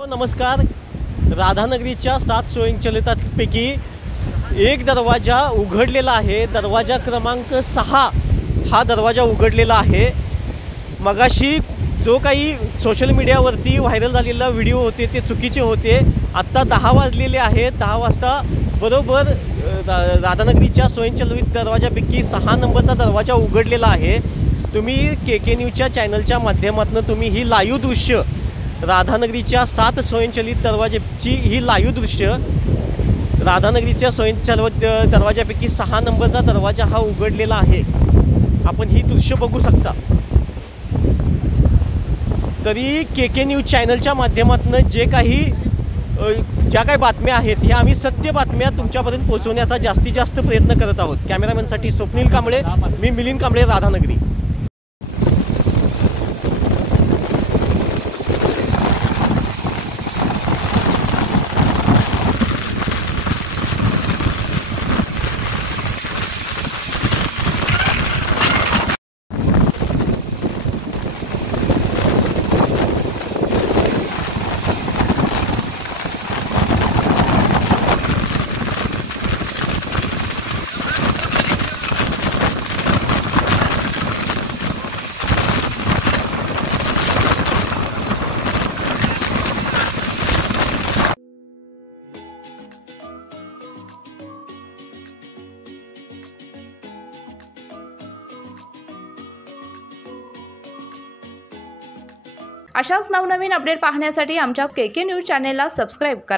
नमस्कार. राधानगरीच्या 7 स्वयंचलितांपैकी एक दरवाजा उघडलेला आहे. दरवाजा क्रमांक 6 हा दरवाजा उघडलेला आहे. मगाशी जो काही सोशल मीडियावरती व्हायरल झालेला व्हिडिओ होते ते चुकीचे होते. आत्ता 10 वाजलेले आहेत. 10 वाजता बरोबर राधानगरीच्या स्वयंचलित दरवाजापैकी 6 नंबरचा दरवाजा उघडलेला आहे. तुम्ही के न्यूजच्या चॅनलच्या माध्यमातून तुम्ही ही लाईव्ह दृश्य राधानगरीच्या 7 स्वयंचलित दरवाजाची ही लाईव्ह दृश्य राधानगरीच्या स्वयंचलित दरवाजापैकी 6 नंबरचा दरवाजा हा उघडलेला आहे. आपण ही दृश्य बघू शकता. तरी के न्यूज चॅनलच्या माध्यमातून ज्या काही बातम्या आहेत ह्या आम्ही सत्य बातम्या तुमच्यापर्यंत पोहोचवण्याचा जास्तीत जास्त प्रयत्न करत आहोत. कॅमेरामॅनसाठी स्वप्नील कांबळे, मी मिलिंद कांबळे, राधानगरी. अशाच नवनवीन अपडेट पाहण्यासाठी आमच्या के न्यूज चॅनेलला सबस्क्राईब करा.